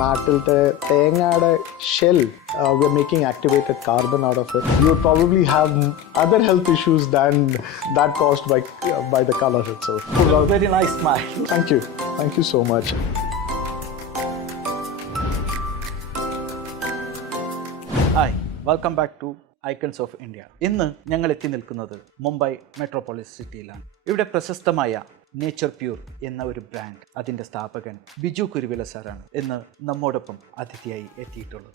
നാട്ടിലത്തെ തേങ്ങയുടെ shell, we're making activated carbon out of it. You would probably have other health issues than that caused by the color itself. Very nice smile. Thank you so much. Hi, welcome back to Icons of India. ഇന്ന് ഞങ്ങൾ എത്തി നിൽക്കുന്നത് Mumbai metropolis സിറ്റിയിലാണ്. ഇവിടെ പ്രശസ്തമായ nature pure എന്ന ഒരു brand അതിൻ്റെ സ്ഥാപകൻ ബിജു കുരുവില സാറാണ് ഇന്ന് നമ്മോടൊപ്പം അതിഥിയായി എത്തിയിട്ടുള്ളത്.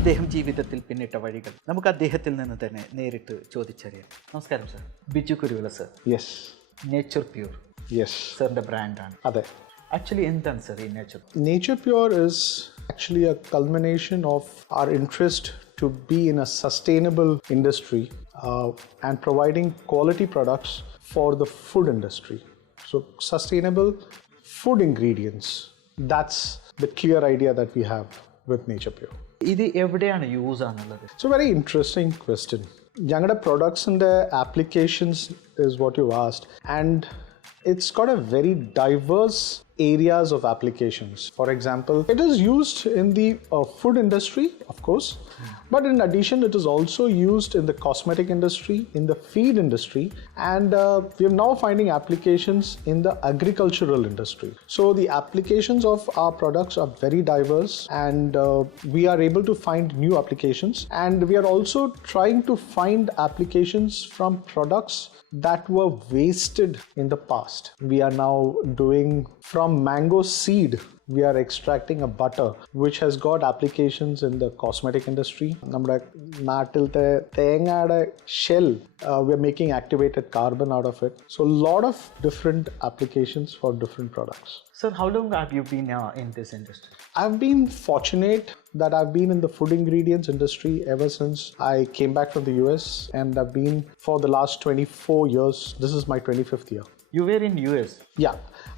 അദ്ദേഹം ജീവിതത്തിൽ പിന്നിട്ട വഴികൾ നമുക്ക് അദ്ദേഹത്തിൽ നിന്ന് തന്നെ നേരിട്ട് ചോദിച്ചറിയാം. നമസ്കാരം sir. Biju Kuruvila sir. Yes. Nature pure. Yes. സാറിൻ്റെ ബ്രാൻഡാണ്. അതെ. ആക്ച്വലി എന്താണ് സർ ഈ nature? Nature Pure is actually a culmination of our interest to be in a sustainable industry and providing quality products for the food industry. So sustainable food ingredients. That's the clear idea that we have with Nature Pure. ഇത് എവിടെയാണ് use ആണുള്ളത്? It's a very interesting question. ഞങ്ങളുടെ പ്രൊഡക്ട്സിൻ്റെ applications is what you asked, and it's got a very diverse areas of applications. For example, it is used in the food industry, of course, but in addition, it is also used in the cosmetic industry, in the feed industry, and we are now finding applications in the agricultural industry. So the applications of our products are very diverse, and we are able to find new applications, and we are also trying to find applications from products that were wasted in the past. We are now doing from mango seed, we are extracting a butter which has got applications in the cosmetic industry. നമ്മുടെ നാട്ടിലത്തെ തേങ്ങയുടെ shell, we are making activated carbon out of it. So a lot of different applications for different products. Sir, how long have you been in this industry? I've been fortunate that I've been in the food ingredients industry ever since I came back from the US, and I've been for the last 24 years. This is my 25th year. You were in US? Yeah,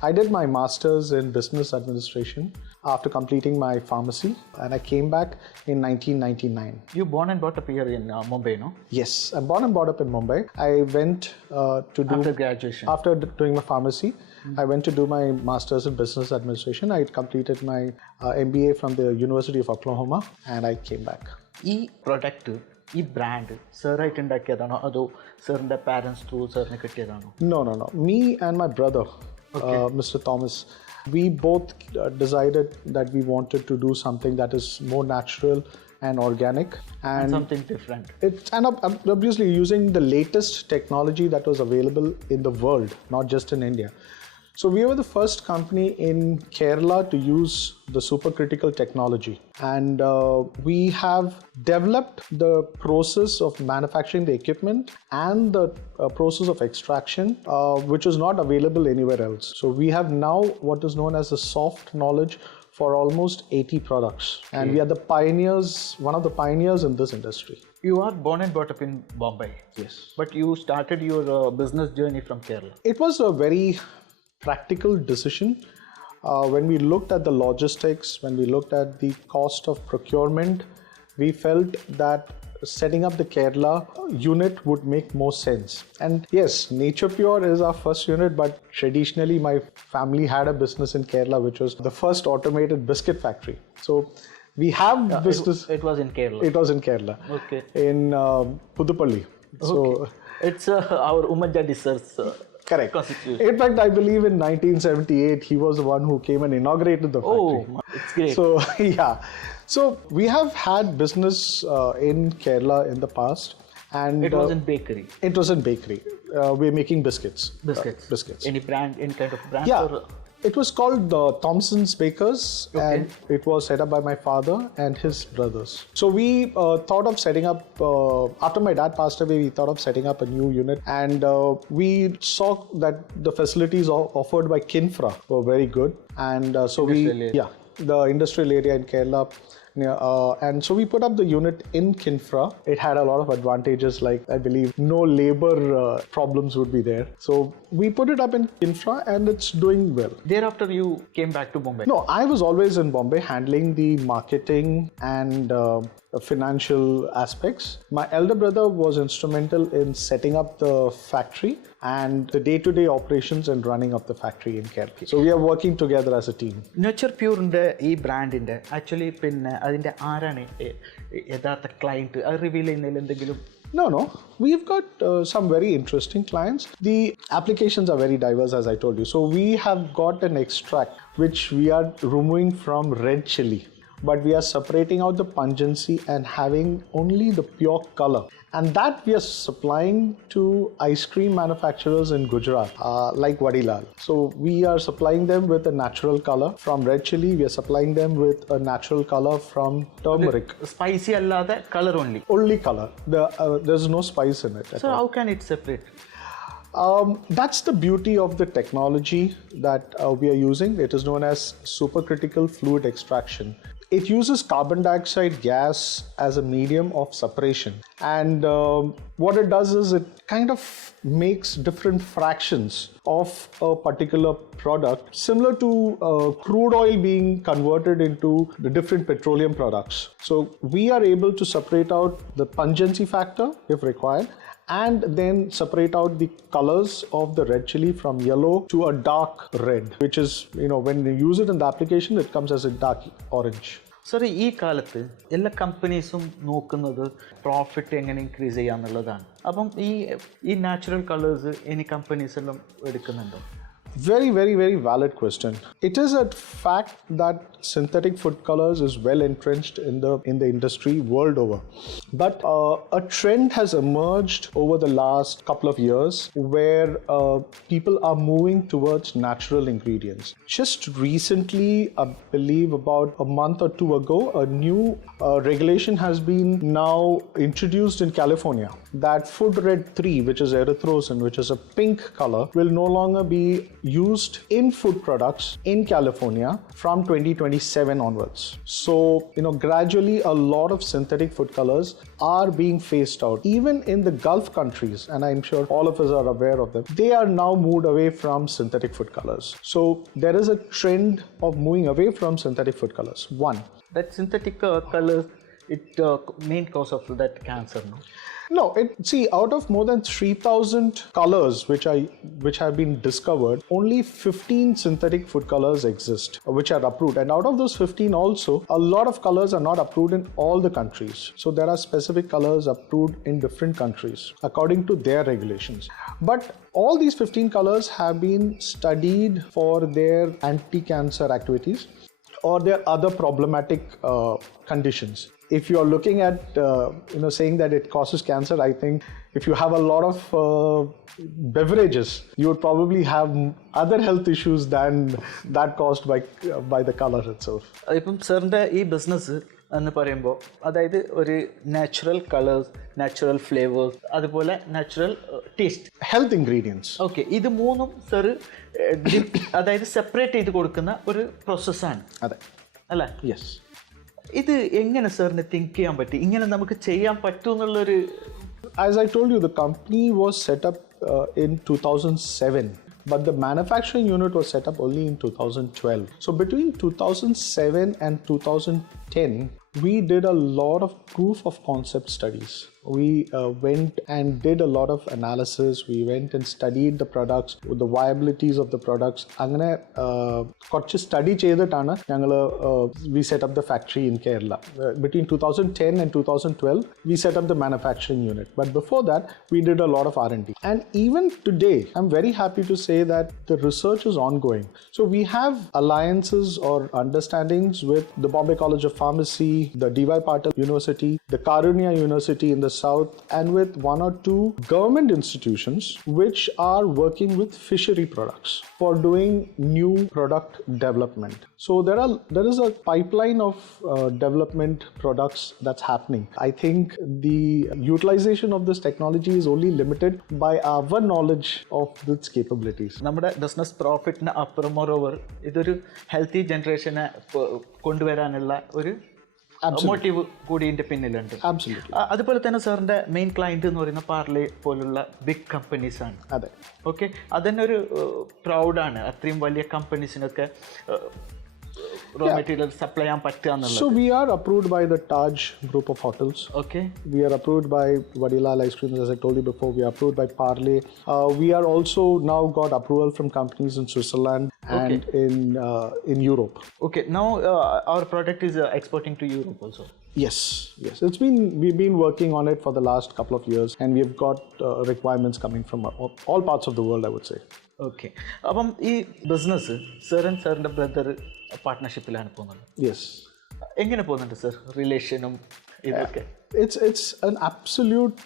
I did my master's in business administration after completing my pharmacy, and I came back in 1999. You born and brought up here in Mumbai, no? Yes, I'm born and brought up in Mumbai. I went to do... After graduation? After doing my pharmacy, I went to do my master's in business administration. I completed my MBA from the University of Oklahoma, and I came back. ഈ product, ഈ brand സാറായിട്ട് ഉണ്ടാക്കിയതാണോ അതോ സാറിൻ്റെ parents through സാറിന് കിട്ടിയതാണോ? No. Me and my brother, Mr. Thomas, we both decided that we wanted to do something that is more natural and organic and something different. And obviously using the latest technology that was available in the world, not just in India. So we were the first company in Kerala to use the supercritical technology, and we have developed the process of manufacturing the equipment and the process of extraction, which is not available anywhere else. So we have now what is known as the soft knowledge for almost 80 products, and we are the pioneers, one of the pioneers in this industry. You are born and brought up in Bombay. Yes. But you started your business journey from Kerala. It was a very practical decision. When we looked at the logistics, when we looked at the cost of procurement, we felt that setting up the Kerala unit would make more sense. And yes, Nature Pure is our first unit, but traditionally my family had a business in Kerala, which was the first automated biscuit factory. So we have business. It was in Kerala. It was in Kerala. Okay. In Pudupalli. Okay. So it's our Umajjadi sir's correct. constitution. In fact, I believe in 1978 he was the one who came and inaugurated the factory. Oh, it's great. So yeah, so we have had business in Kerala in the past, and it was in bakery. It was in bakery. We're making biscuits. Biscuits. Biscuits. Any brand, any kind of brand? Yeah. Or? It was called Thompson's Bakers, and it was set up by my father and his brothers. So we thought of setting up, after my dad passed away, we thought of setting up a new unit, and we saw that the facilities offered by Kinfra were very good, and the industrial area in Kerala. And so we put up the unit in Kinfra. It had a lot of advantages, like I believe no labor problems would be there. So we put it up in Kinfra and it's doing well. Thereafter you came back to Bombay? No, I was always in Bombay handling the marketing and financial aspects. My elder brother was instrumental in setting up the factory and the day-to-day operations and running of the factory in Kerala. So we are working together as a team. Nature Pureന്റെ ഈ ബ്രാൻഡിന്റെ actually പിന്നെ അതിന്റെ ആരാണ് യഥാർത്ഥ client അത് reveal ചെയ്യുന്നതിൽ എന്തെങ്കിലും? No. We've got some very interesting clients. The applications are very diverse, as I told you. So we have got an extract which we are removing from red chili, but we are separating out the pungency and having only the pure color. And that we are supplying to ice cream manufacturers in Gujarat, like Vadilal. So we are supplying them with a natural color from red chili. We are supplying them with a natural color from turmeric. Spicy allada color only? Only color. There's no spice in it. So how can it separate? That's the beauty of the technology that we are using. It is known as supercritical fluid extraction. It uses carbon dioxide gas as a medium of separation, and what it does is it kind of makes different fractions of a particular product, similar to crude oil being converted into the different petroleum products. So we are able to separate out the pungency factor if required, and then separate out the colors of the red chili from yellow to a dark red, which is, when you use it in the application, it comes as a dark orange. Sir, ഈ കാലത്ത് എല്ലാ കമ്പനീസും നോക്കുന്നത് profit എങ്ങനെ increase ചെയ്യാന്നുള്ളതാണ്. അപ്പം ഈ natural colours ഇനി companies എല്ലാം എടുക്കുന്നുണ്ടോ? Very, very, very valid question. It is a fact that synthetic food colors is well entrenched in the industry world over. But a trend has emerged over the last couple of years where people are moving towards natural ingredients. Just recently, I believe about a month or two ago, a new regulation has been now introduced in California that Food Red 3, which is erythrocin, which is a pink color, will no longer be used in food products in California from 2027 onwards. So, gradually a lot of synthetic food colors are being phased out. Even in the Gulf countries, and I'm sure all of us are aware of them, they are now moved away from synthetic food colors. So there is a trend of moving away from synthetic food colors. One. That synthetic colors, it main cause of that cancer, no? No, out of more than 3,000 colors which have been discovered, only 15 synthetic food colors exist, which are approved. And out of those 15 also, a lot of colors are not approved in all the countries. So there are specific colors approved in different countries according to their regulations. But all these 15 colors have been studied for their anti-cancer activities or their other problematic conditions. If you are looking at, saying that it causes cancer, I think if you have a lot of beverages, you would probably have other health issues than that caused by the color itself. ഇപ്പം സാറിൻ്റെ ഈ business എന്ന് പറയുമ്പോൾ അതായത് ഒരു natural colours, natural flavours, അതുപോലെ natural taste, health ingredients. Okay, ഇത് മൂന്നും സാർ അതായത് സെപ്പറേറ്റ് ചെയ്ത് കൊടുക്കുന്ന ഒരു പ്രോസസ്സാണ്. അതെ അല്ലേ? യെസ്. ഇത് എങ്ങനെ സാറിന് തിങ്ക് ചെയ്യാൻ പറ്റി, ഇങ്ങനെ നമുക്ക് ചെയ്യാൻ പറ്റും എന്നുള്ളൊരു? As I told you, the company was set up in 2007, but the manufacturing unit was set up only in 2012. So between 2007 and 2010, we did a lot of proof of concept studies. We went and did a lot of analysis. We went and studied the products, the viabilities of the products. അങ്ങനെ കുറച്ച് study ചെയ്തിട്ടാണ് ഞങ്ങൾ we set up the factory in Kerala. Between 2010 and 2012, we set up the manufacturing unit. But before that, we did a lot of R&D. And even today, I'm very happy to say that the research is ongoing. So we have alliances or understandings with the Bombay College of Pharmacy, the D.Y. Patil University, the Karunya University in the south and with one or two government institutions which are working with fishery products for doing new product development. So there is a pipeline of development products that's happening. I think the utilization of this technology is only limited by our knowledge of its capabilities. നമ്മുടെ business പ്രോഫിറ്റിന് അപ്പുറം moreover ഇതൊരു healthy ജനറേഷനെ കൊണ്ടുവരാനുള്ള ഒരു motive കൂടി ഇതിൻ്റെ പിന്നിലുണ്ട്. അതുപോലെ തന്നെ സാറിൻ്റെ മെയിൻ ക്ലയൻറ്റ് എന്ന് പറയുന്ന പാർലെ പോലുള്ള ബിഗ് കമ്പനീസാണ്. അതെ, ഓക്കെ, അതന്നെ ഒരു പ്രൗഡാണ്. അത്രയും വലിയ കമ്പനീസിനൊക്കെ raw materials supply ചെയ്യാൻ പറ്റുക എന്നുള്ളത്. So we are approved by the Taj group of hotels. Okay. We are approved by Vadilal Ice Cream, as I told you before. We are approved by Parle. We are also now got approval from companies in Switzerland and in Europe. Okay. Now our product is exporting to Europe also. Yes. We've been working on it for the last couple of years, and we've got requirements coming from all parts of the world, I would say. Okay, അപ്പം ഈ business സാറിൻ്റെ brother പാർട്ട്ണർഷിപ്പിലാണ് പോകുന്നത്. Yes. എങ്ങനെ പോകുന്നുണ്ട് sir റിലേഷനും ഇതൊക്കെ? It's an absolute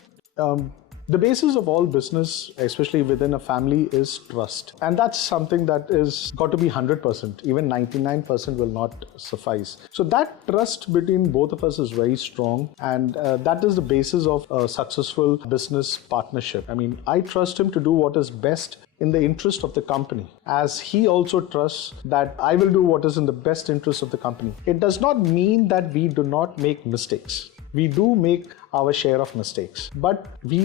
the basis of all business, especially within a family, is trust, and that's something that is got to be 100%. Even 99% will not suffice. So that trust between both of us is very strong, and that is the basis of a successful business partnership. I mean, I trust him to do what is best in the interest of the company, as he also trusts that I will do what is in the best interest of the company. It does not mean that we do not make mistakes. We do make our share of mistakes, but we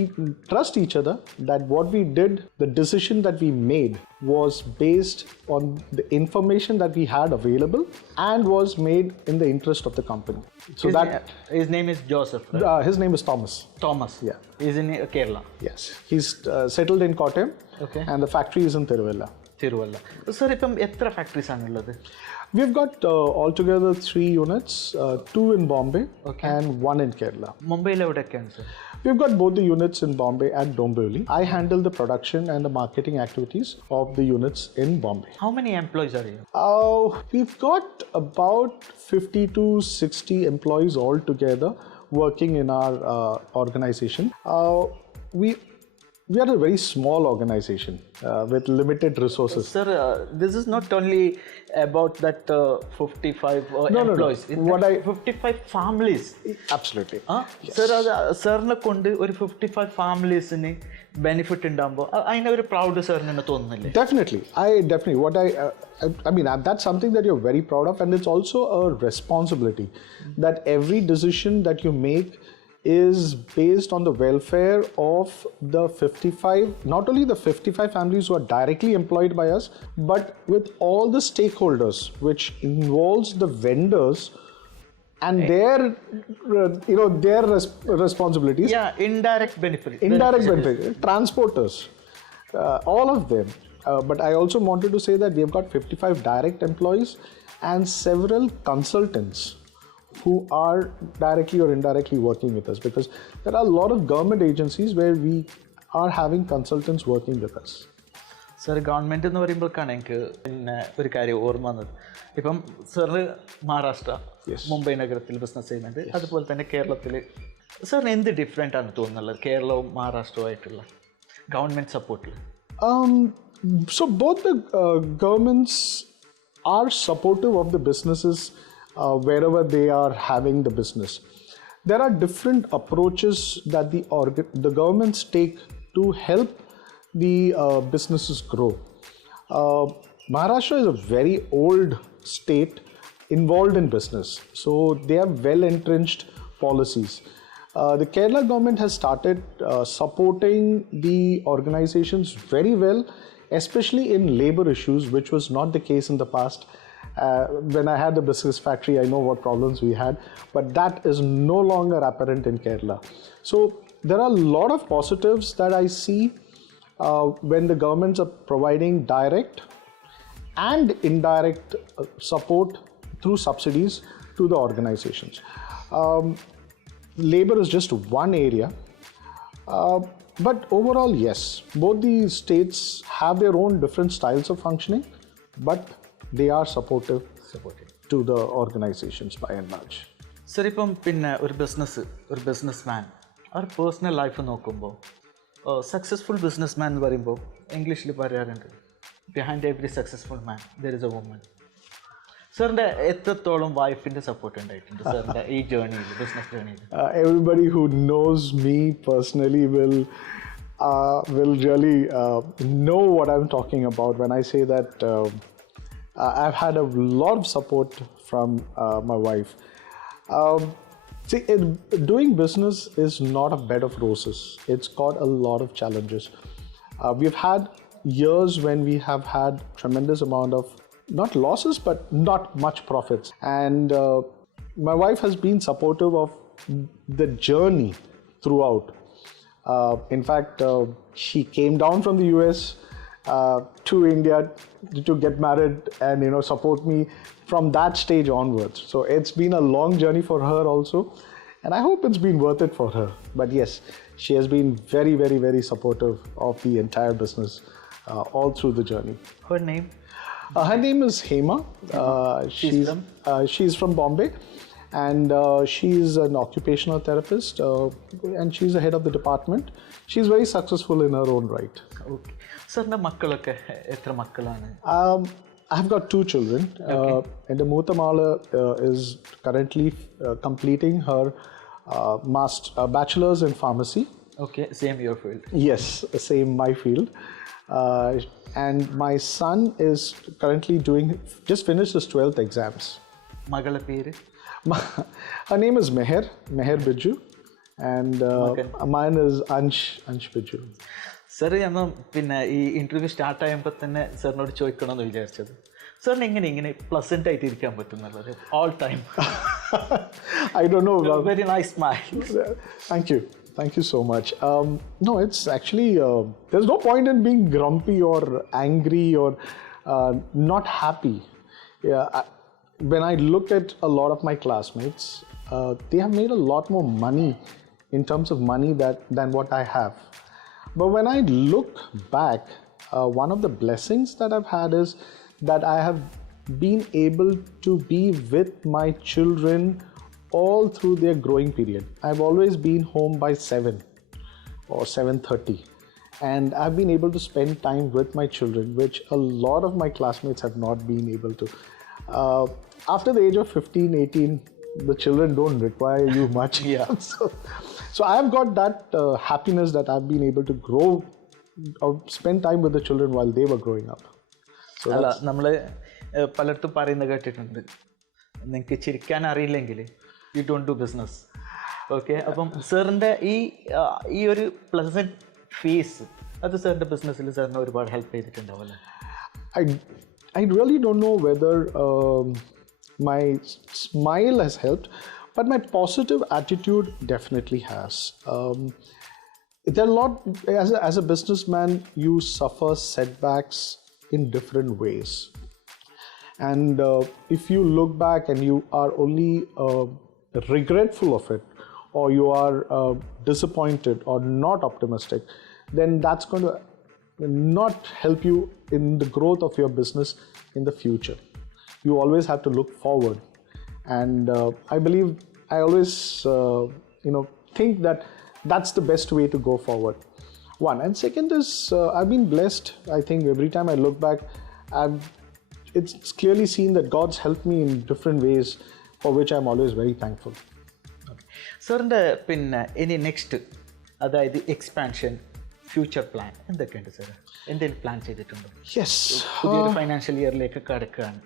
trust each other that what we did, the decision that we made, was based on the information that we had available and was made in the interest of the company. So his name is Joseph, right? His name is Thomas. Yeah. He's in Kerala. Yes, he's settled in Kottayam. Okay. And the factory is in Tiruvalla. Sir, ഇപ്പം എത്ര factories ആണുള്ളത്? We've got altogether 3 units, 2 in Bombay and 1 in Kerala. മുംബൈയിൽ എവിടെയൊക്കെയാണ് sir? We've got both the units in Bombay and Dombivli. I handle the production and the marketing activities of the units in Bombay. How many employees are you? We've got about 50 to 60 employees altogether working in our organization. We are a very small organization with limited resources. Sir, this is not only about that 55 employees. No. 55 families. Absolutely. Yes. Sir, സാറിനെ കൊണ്ട് ഒരു 55 ഫാമിലീസിന് benefit ഉണ്ടാകുമ്പോൾ അതിനൊരു proud സാറിന് തോന്നുന്നില്ലേ? Definitely. I mean, that's something that you're very proud of, and it's also a responsibility that every decision that you make is based on the welfare of the 55, not only the 55 families who are directly employed by us, but with all the stakeholders, which involves the vendors and their responsibilities. Yeah, indirect benefit, transporters, all of them. But I also wanted to say that we have got 55 direct employees and several consultants who are directly or indirectly working with us, because there are a lot of government agencies where we are having consultants working with us. Sir, government എന്ന് പറയുമ്പോഴേക്കാണ് എനിക്ക് പിന്നെ ഒരു കാര്യം ഓർമ്മ വന്നത്. ഇപ്പം സാറിന് മഹാരാഷ്ട്ര മുംബൈ നഗരത്തിൽ ബിസിനസ് ചെയ്യുന്നുണ്ട്, അതുപോലെ തന്നെ കേരളത്തിൽ. സാറിന് എന്ത് ഡിഫറെൻ്റ് ആണ് തോന്നുന്നത് കേരളവും മഹാരാഷ്ട്രവുമായിട്ടുള്ള government സപ്പോർട്ടിൽ? So both the governments are supportive of the businesses wherever they are having the business. There are different approaches that the governments take to help the businesses grow. Maharashtra is a very old state involved in business, so they have well entrenched policies. The Kerala government has started supporting the organizations very well, especially in labor issues, which was not the case in the past. When I had the business factory, I know what problems we had, but that is no longer apparent in Kerala. So there are a lot of positives that I see when the governments are providing direct and indirect support through subsidies to the organizations. Labor is just one area, but overall, yes, both the states have their own different styles of functioning, but they are supportive to the organizations by and large. Sir, ഇപ്പം പിന്നെ ഒരു business man അവർ personal life നോക്കുമ്പോൾ successful business man എന്ന് പറയുമ്പോൾ ഇംഗ്ലീഷിൽ പറയാറുണ്ട് behind every successful man there is a woman. സാറിൻ്റെ എത്രത്തോളം വൈഫിൻ്റെ സപ്പോർട്ട് ഉണ്ടായിട്ടുണ്ട് സാറിൻ്റെ ഈ ജേർണിയിൽ, ബിസിനസ് ജേർണിയിൽ? Everybody who knows me personally will really know what I'm talking about when I say that I've had a lot of support from my wife. See, doing business is not a bed of roses. It's got a lot of challenges. We've had years when we have had tremendous amount of not losses but not much profits, and my wife has been supportive of the journey throughout. In fact, she came down from the US to India to get married and support me from that stage onwards. So it's been a long journey for her also, and I hope it's been worth it for her. But yes, she has been very, very, very supportive of the entire business all through the journey. Her name? Her name is Hema. She's from Bombay, and she's an occupational therapist, and she's the head of the department. She's very successful in her own right. Okay. സാറിൻ്റെ മക്കളൊക്കെ എത്ര മക്കളാണ്? I've got 2 children. And the Mootamala is currently completing her bachelor's in pharmacy. Okay, same your field. Yes, same my field. And my son is currently just finished his 12th exams. മകളുടെ പേര്? Her name is Meher Biju, and mine is Ansh Biju. Sir ഞാൻ പിന്നെ ഈ interview start ആയപ്പോൾ തന്നെ സാറിനോട് ചോദിക്കണമെന്ന് വിചാരിച്ചത്, സാറിന് ഇങ്ങനെ പ്ലസൻ്റ് ആയിട്ട് ഇരിക്കാൻ പറ്റുന്നുള്ളത് all time? I don't know. Very nice smile. Thank you so much. No, it's actually, there's no point in being grumpy or angry or not happy. When I look at a lot of my classmates, they have made a lot more money in terms of money than what I have. But when I look back, one of the blessings that I've had is that I have been able to be with my children all through their growing period. I've always been home by 7 or 7:30, and I've been able to spend time with my children, which a lot of my classmates have not been able to. After the age of 15, 18, the children don't require you much. Yeah. So I've got that happiness that I've been able to grow or spend time with the children while they were growing up. അല്ല, നമ്മൾ പലയിടത്തും പറയുന്നത് കേട്ടിട്ടുണ്ട്, നിങ്ങൾക്ക് ചിരിക്കാൻ അറിയില്ലെങ്കിൽ you don't do business. Okay, അപ്പം സാറിൻ്റെ ഈ ഒരു പ്ലസൻറ്റ് ഫേസ് അത് സാറിൻ്റെ ബിസിനസ്സിൽ സാറിന് ഒരുപാട് ഹെൽപ്പ് ചെയ്തിട്ടുണ്ടാവും അല്ലേ? I really don't know whether my smile has helped, but my positive attitude definitely has. There are a lot, as a businessman, you suffer setbacks in different ways. And if you look back and you are only regretful of it, or you are disappointed or not optimistic, then that's going to not help you in the growth of your business in the future. You always have to look forward, and I believe I always think that that's the best way to go forward. One, and second is I've been blessed. I think every time I look back, it's clearly seen that God's helped me in different ways, for which I'm always very thankful. സാറിൻ്റെ പിന്നെ ഇനി next, അതായത് expansion, future plan എന്തൊക്കെയുണ്ട് sir? എന്തെങ്കിലും plan ചെയ്തിട്ടുണ്ടോ? Yes. പുതിയൊരു financial ഇയറിലേക്ക് കടക്കുകയാണ്.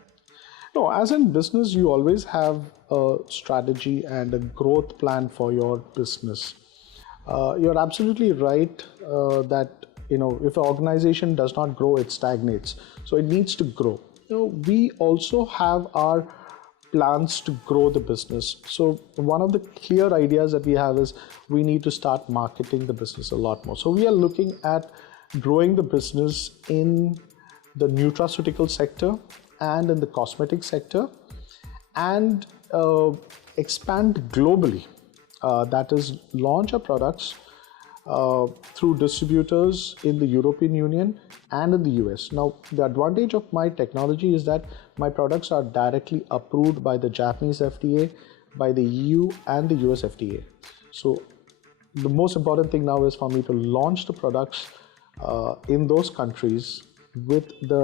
No, as in business, you always have a strategy and a growth plan for your business. You're absolutely right that if an organization does not grow, it stagnates. So it needs to grow. We also have our plans to grow the business. So one of the clear ideas that we have is we need to start marketing the business a lot more. So we are looking at growing the business in the nutraceutical sector and in the cosmetic sector, and expand globally. That is, launch our products through distributors in the European Union and in the US. Now, the advantage of my technology is that my products are directly approved by the Japanese FDA, by the EU and the US FDA. So the most important thing now is for me to launch the products in those countries with the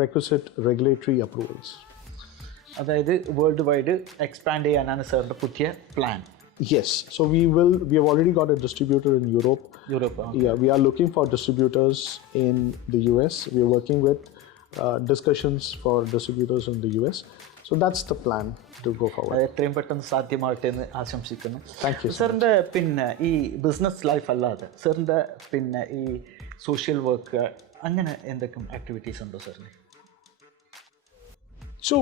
requisite regulatory approvals. അതായത് world wide expand ചെയ്യാനാണ് സാറിൻ്റെ പുതിയ plan. Yes, so we have already got a distributor in Europe. Yeah, we are looking for distributors in the US. We are working with discussions for distributors in the US. So that's the plan to go forward. എത്രയും പെട്ടെന്ന് സാധ്യമാവട്ടെ എന്ന് ആശംസിക്കുന്നു. Thank you. സാറിൻ്റെ പിന്നെ ഈ business life അല്ലാതെ സാറിൻ്റെ പിന്നെ ഈ സോഷ്യൽ വർക്ക് അങ്ങനെ എന്തൊക്കെ ആക്ടിവിറ്റീസ് ഉണ്ടോ സാറിന്? So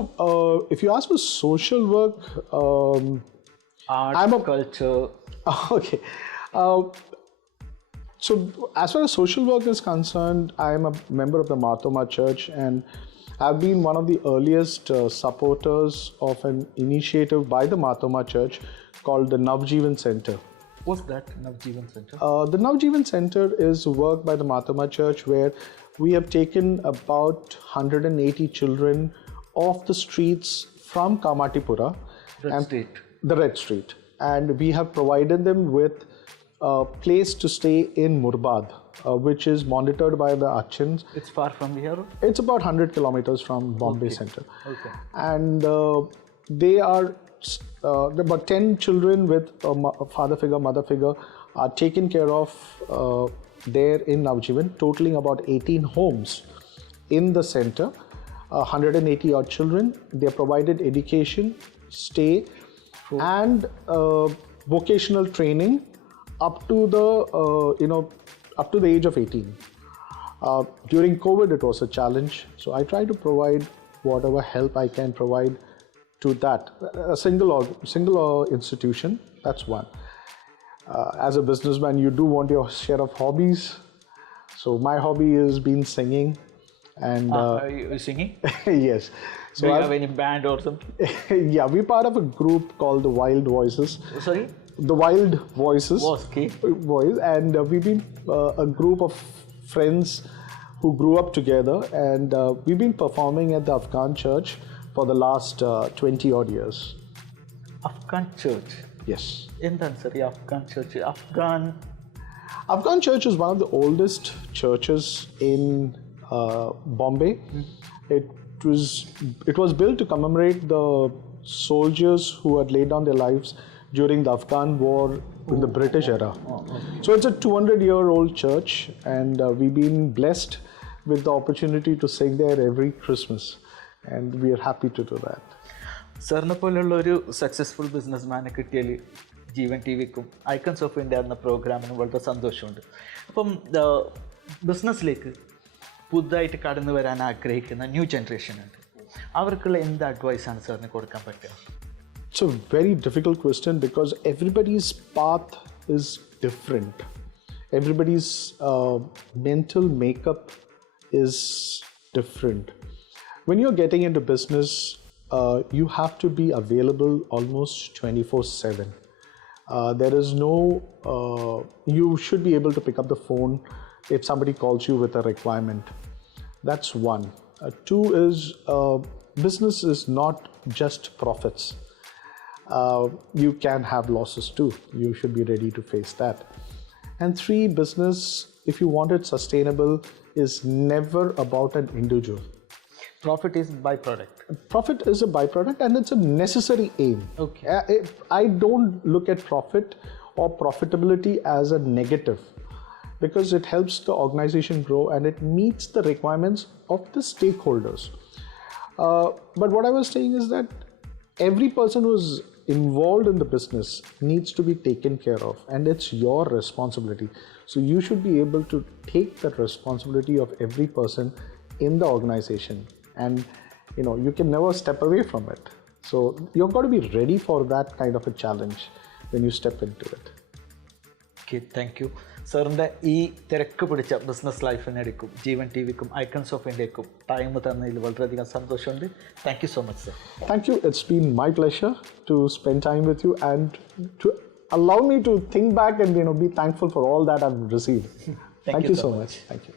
if you ask for social work, art, culture. Okay. So as far as social work is concerned, I am a member of the Marthoma Church, and I've been one of the earliest supporters of an initiative by the Marthoma Church called the Jeevan Center. What's that, Jeevan Center? The Jeevan Center is work by the Marthoma Church where we have taken about 180 children off the streets from Kamatipura. The Red Street. And we have provided them with a place to stay in Murbad, which is monitored by the Achins. It's far from here? It's about 100 kilometers from Bombay Center. Okay. And they are, about 10 children with a father figure, mother figure are taken care of there in Navjeevan, totaling about 18 homes in the center. 180 odd children. They are provided education, stay, and vocational training up to the up to the age of 18. During COVID, it was a challenge, so I try to provide whatever help I can provide to that. A single institution. That's one. As a businessman, you do want your share of hobbies. So my hobby has been singing. And are you singing? Yes. So do you have any band or something? Yeah, we're part of a group called the Wild Voices. Sorry? The Wild Voices. Voice, and we've been a group of friends who grew up together, and we've been performing at the Afghan church for the last 20 odd years. Afghan church? Yes. Endan sir, Afghan church. Afghan church is one of the oldest churches in Bombay. It was built to commemorate the soldiers who had laid down their lives during the Afghan war in the British era. So it's a 200-year-old church, and we've been blessed with the opportunity to sing there every Christmas, and we are happy to do that. സാറിനെ പോലെയുള്ള ഒരു successful ബിസിനസ്മാനെ കിട്ടിയാൽ ജീവൻ ടി വിക്കും icons of India എന്ന പ്രോഗ്രാമിന് വളരെ സന്തോഷമുണ്ട്. അപ്പം ബിസിനസ്സിലേക്ക് പുതുതായിട്ട് കടന്നു വരാൻ ആഗ്രഹിക്കുന്ന ന്യൂ ജനറേഷൻ ഉണ്ട്, അവർക്കുള്ള എന്ത് അഡ്വൈസാണ് സാറിന് കൊടുക്കാൻ പറ്റുക? It's a very difficult question because everybody's path is different. Everybody's mental makeup is different. When you're getting into business, you have to be available almost 24/7. There is no, you should be able to pick up the phone if somebody calls you with a requirement. That's one. Two is, business is not just profits. You can have losses too. You should be ready to face that. And three, business, if you want it sustainable, is never about an individual. Profit is byproduct. Profit is a byproduct, and it's a necessary aim. Okay. I don't look at profit or profitability as a negative, because it helps the organization grow and it meets the requirements of the stakeholders. But what I was saying is that every person who's involved in the business needs to be taken care of, and it's your responsibility. So you should be able to take that responsibility of every person in the organization, and you can never step away from it. So you've got to be ready for that kind of a challenge when you step into it. Okay, thank you. സാറിൻ്റെ ഈ തിരക്ക് പിടിച്ച business ലൈഫിനിടയ്ക്കും ജീവൻ ടി വിക്കും icons of ഇന്ത്യക്കും time തന്നതിൽ വളരെയധികം സന്തോഷമുണ്ട്. Thank you so much sir. Thank you. It's been my pleasure to spend time with you and to allow me to think back and be thankful for all that I've received. Thank you so much. Thank you.